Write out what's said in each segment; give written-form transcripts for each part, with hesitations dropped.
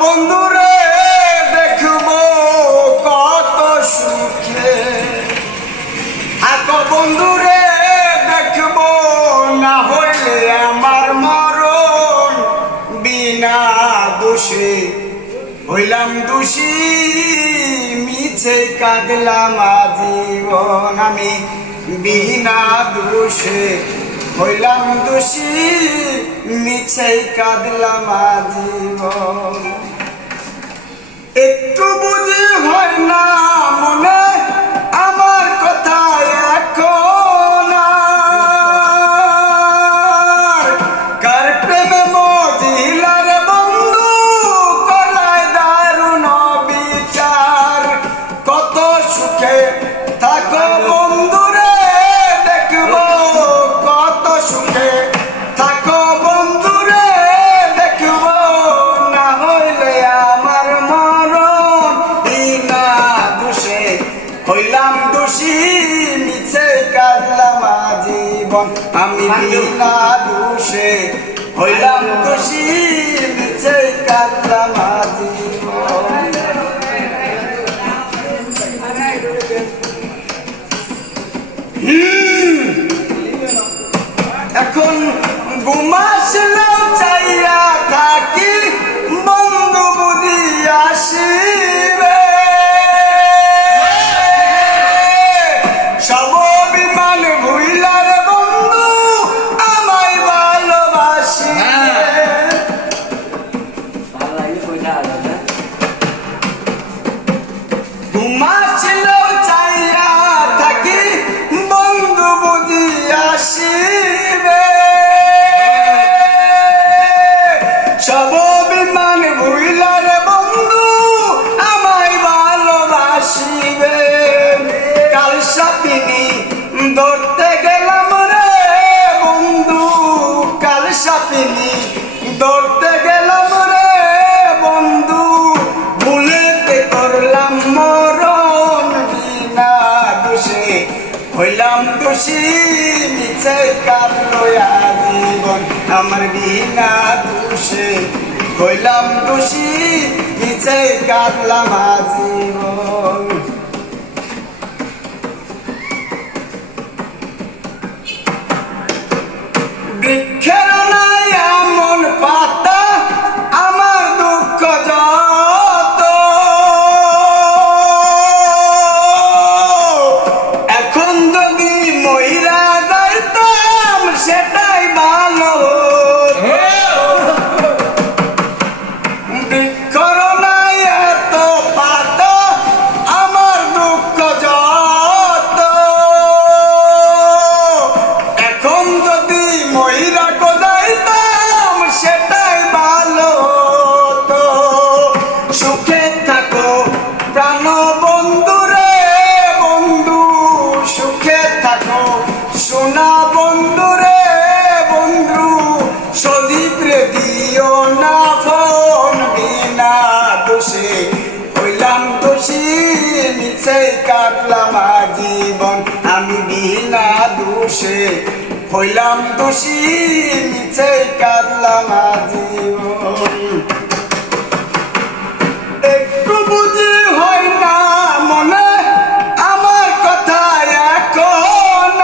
বন্ধুরে দেখব কত সুখে, বন্ধুরে দেখব না হইলে আমার মরণ, বিনা দোষে হইলাম দোষী, মিছে কাঁদলাম আজীবন। আমি বিনা দোষে হইলাম দোষী, মিছে কাঁদলাম আজীবন। একটু বুঝি হয় না মনে আমার কথা এখন, কার প্রেমে মজিলার বন্ধু করায় দারুণ বিচার। কত সুখে থাকো বন্ধুরে দেখব কত সুখে থাকো বন্ধুরে দেখব, না হইলে আমার মরণ, বিনা দোষে হইলাম দোষী, মিছে কাঁদলাম আজীবন। আমি বিনা দোষে হইলাম দোষী, মিছে কাঁদলাম আজীবন। এখন ঘুমাসলেও চাইয়া থাকি বন্ধু বুঝি আসিবে, সব অভিমান ভুইলার বন্ধু আমায় ভালোবাসিবে। ঘুমাসলেও চাইয়া থাকি বন্ধু বুঝি আসিবে, সব অভিমান ভুইলার বন্ধু আমায় ভালোবাসিবে। কাল সাপিনি ধরতে গেলাম রে বন্ধু, কাল সাপিনি ধরতে গেলাম রে বন্ধু, ভুলেতে করলাম মরণ, বিনা দোষে হইলাম দোষী, মিছে কাঁদলো আজীবন। আমার বিনা দোষে হইলাম দোষী, মিছে কাঁদলাম আজীবন। বৃক্ষের নাই এমন পাতা আমার দুঃখ যত, এখন যদি মইরা যাইতাম সেটাই ভালো। বৃক্ষর নাই এত পাতা আমার দুঃখ যত, এখন যদি মইরা যাইতাম সেটাই ভালো। তো সুখে থাকো প্রাণ বন্ধুরে বন্ধু, সুখে থাকো সোনা বন্ধুরে বন্ধু, সদীপরে দিও না ফোন, বিনা দোষে হইলাম দোষী, মিছে কাটলাম আজীবন। আমি বিনা দোষে হইলাম দোষী, মিছে কাটলাম আজীবন। একটু বুঝি হয় না মনে আমার কথা এখন,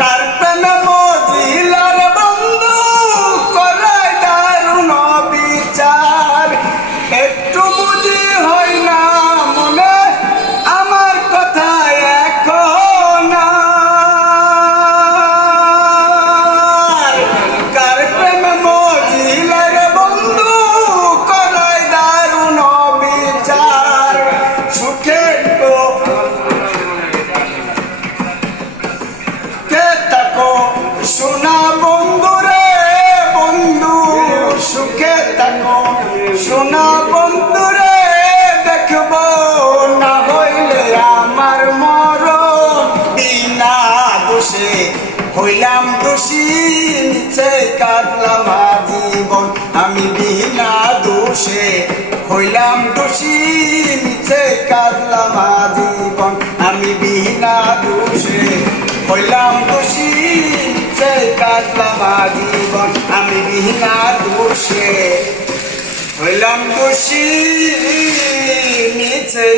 কার প্রেমে মজিলার বন্ধু করায় দারুণ বিচার। একটু বুঝি হয় না মনে আমার কথা এখন, কার প্রেমে মজিলার বন্ধু করায় দারুণ বিচার। সুখে থাকো সোনা বন্ধুরে বন্ধু, সুখে থাকো সোনা বন্ধুরে দেখব, না হইলে আমার মরণ, বিনা দোষে হইলাম দোষী, মিছে কাটলাম আজীবন। আমি বিনা দোষে হইলাম দোষী, মিছে কাটলাম আজীবন। আমি বিনা দোষে হইলাম দোষী। সারা জীবন আমি বিনা দোষে হইলাম দোষী নিচে